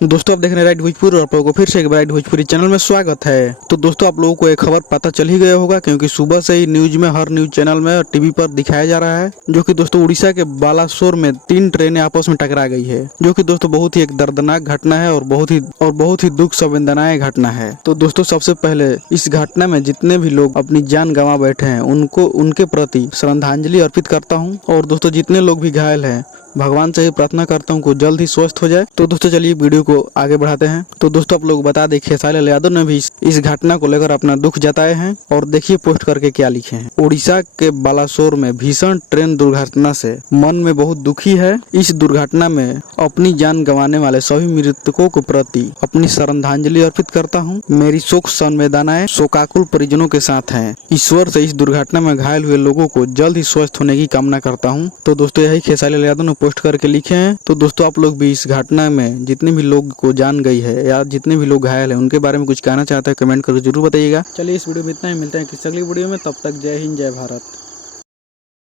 दोस्तों आप देख रहे हैं राइट भोजपुरी और आप लोगों को फिर से एक बार राइट भोजपुरी चैनल में स्वागत है। तो दोस्तों आप लोगों को एक खबर पता चल ही गया होगा क्योंकि सुबह से ही न्यूज में हर न्यूज चैनल में और टीवी पर दिखाया जा रहा है, जो कि दोस्तों उड़ीसा के बालासोर में 3 ट्रेनें आपस में टकरा गई है, जो कि दोस्तों बहुत ही एक दर्दनाक घटना है और बहुत ही दुख संवेदनाएं घटना है। तो दोस्तों सबसे पहले इस घटना में जितने भी लोग अपनी जान गंवा बैठे हैं उनके प्रति श्रद्धांजलि अर्पित करता हूँ। और दोस्तों जितने लोग भी घायल हैं भगवान से ही प्रार्थना करता हूँ को जल्द ही स्वस्थ हो जाए। तो दोस्तों चलिए वीडियो को आगे बढ़ाते हैं। तो दोस्तों आप लोग बता दें खेसारी लाल यादव ने भी इस घटना को लेकर अपना दुख जताए हैं और देखिए पोस्ट करके क्या लिखे हैं। उड़ीसा के बालासोर में भीषण ट्रेन दुर्घटना से मन में बहुत दुखी है। इस दुर्घटना में अपनी जान गंवाने वाले सभी मृतकों के प्रति अपनी श्रद्धांजलि अर्पित करता हूँ। मेरी शोक संवेदनाएं शोकाकुल परिजनों के साथ हैं। ईश्वर से इस दुर्घटना में घायल हुए लोगों को जल्द ही स्वस्थ होने की कामना करता हूँ। तो दोस्तों यही खेसारी लाल यादव ने पोस्ट करके लिखे हैं। तो दोस्तों आप लोग भी इस घटना में जितने भी लोग को जान गई है या जितने भी लोग घायल हैं उनके बारे में कुछ कहना चाहते हैं कमेंट करके जरूर बताइएगा। चलिए इस वीडियो में इतना ही, मिलते हैं किसी अगली वीडियो में, तब तक जय हिंद जय भारत।